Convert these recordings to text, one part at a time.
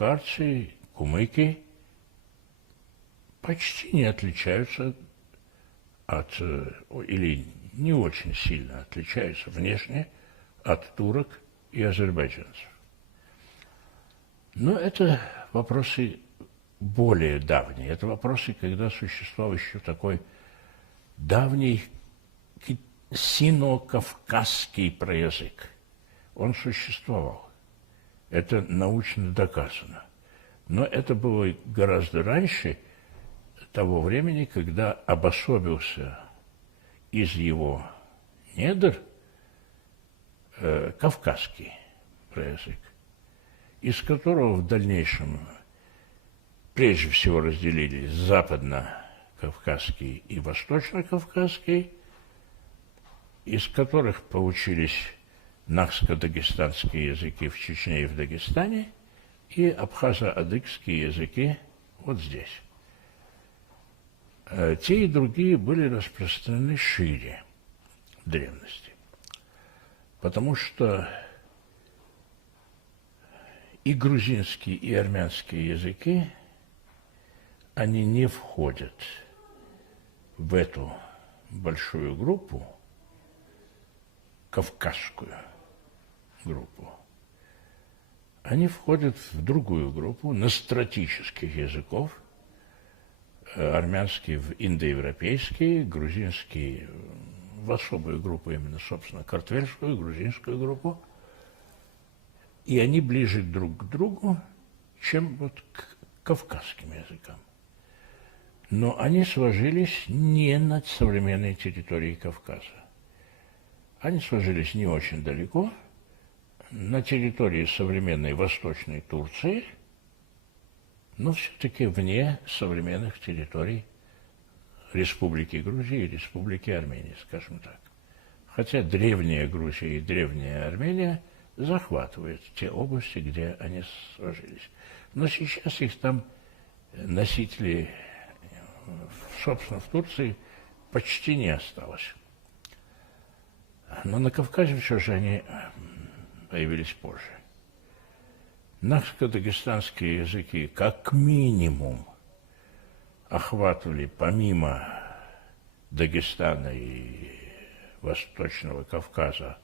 кабардино-балкарцы, кумыки почти не отличаются или не очень сильно отличаются внешне от турок и азербайджанцев. Но это вопросы более давние. Это вопросы, когда существовал еще такой давний сино-кавказский проязык. Он существовал. Это научно доказано. Но это было гораздо раньше того времени, когда обособился из его недр кавказский язык, из которого в дальнейшем прежде всего разделились западно-кавказский и восточно-кавказский, из которых получились нахско-дагестанские языки в Чечне и в Дагестане и абхазо-адыгские языки вот здесь. Те и другие были распространены шире в древности, потому что и грузинские, и армянские языки, они не входят в эту большую группу, кавказскую группу. Они входят в другую группу настратических языков, армянский в индоевропейские, грузинский в особую группу, именно, собственно, картвельскую, грузинскую группу. И они ближе друг к другу, чем вот к кавказским языкам. Но они сложились не над современной территорией Кавказа. Они сложились не очень далеко, на территории современной Восточной Турции, но все-таки вне современных территорий Республики Грузии и Республики Армения, скажем так. Хотя древняя Грузия и древняя Армения захватывают те области, где они сложились. Но сейчас их там носителей, собственно, в Турции почти не осталось. Но на Кавказе все же они появились позже. Нахско-дагестанские языки как минимум охватывали помимо Дагестана и Восточного Кавказа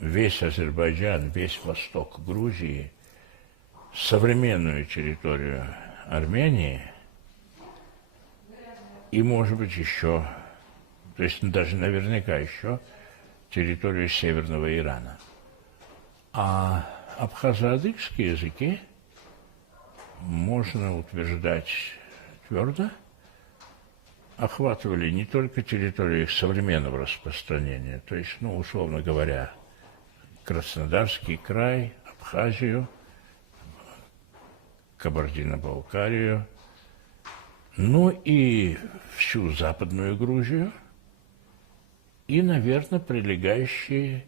весь Азербайджан, весь восток Грузии, современную территорию Армении и, может быть, еще, то есть даже наверняка еще территорию Северного Ирана. А абхазо-адыгские языки, можно утверждать твердо, охватывали не только территорию их современного распространения, то есть, ну, условно говоря, Краснодарский край, Абхазию, Кабардино-Балкарию, ну и всю Западную Грузию и, наверное, прилегающие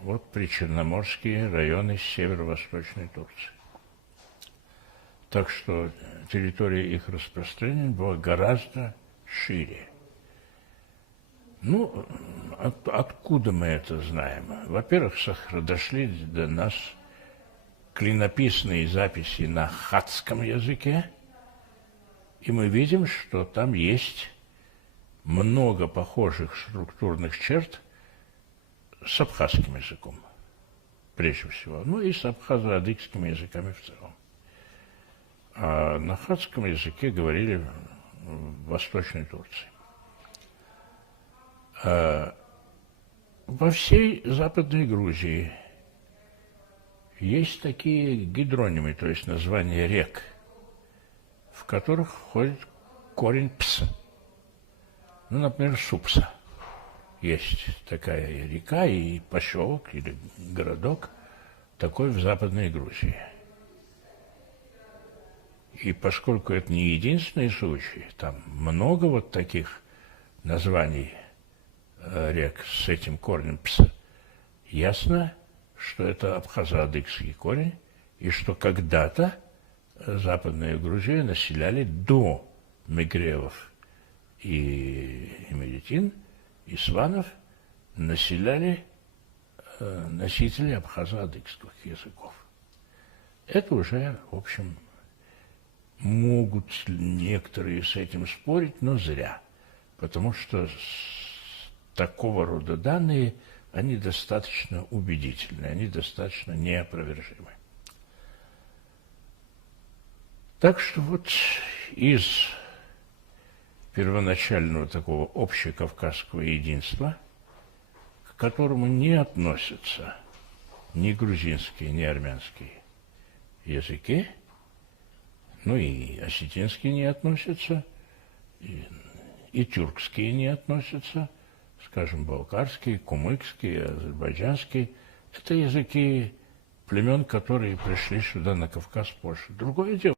вот причерноморские районы северо-восточной Турции. Так что территория их распространения была гораздо шире. Ну, откуда мы это знаем? Во-первых, дошли до нас клинописные записи на хатском языке, и мы видим, что там есть много похожих структурных черт с абхазским языком, прежде всего, ну и с абхазо-адыгскими языками в целом. А на хатском языке говорили в Восточной Турции. Во всей Западной Грузии есть такие гидронимы, то есть названия рек, в которых входит корень «пс». Ну, например, Супса. Есть такая река и поселок или городок такой в Западной Грузии. И поскольку это не единственный случай, там много вот таких названий рек с этим корнем «пс», ясно, что это абхазо-адыгский корень, и что когда-то Западную Грузию населяли до Мегрелов и Медитин, и Сванов, населяли носители абхазо-адыгских языков. это уже, в общем, могут некоторые с этим спорить, но зря. Потому что такого рода данные, они достаточно убедительны, они достаточно неопровержимы. Так что вот из первоначального такого общекавказского единства, к которому не относятся ни грузинские, ни армянские языки, ну и осетинские не относятся, и тюркские не относятся, скажем, балкарский, кумыкский, азербайджанский. Это языки племен, которые пришли сюда на Кавказ позже. Другое дело.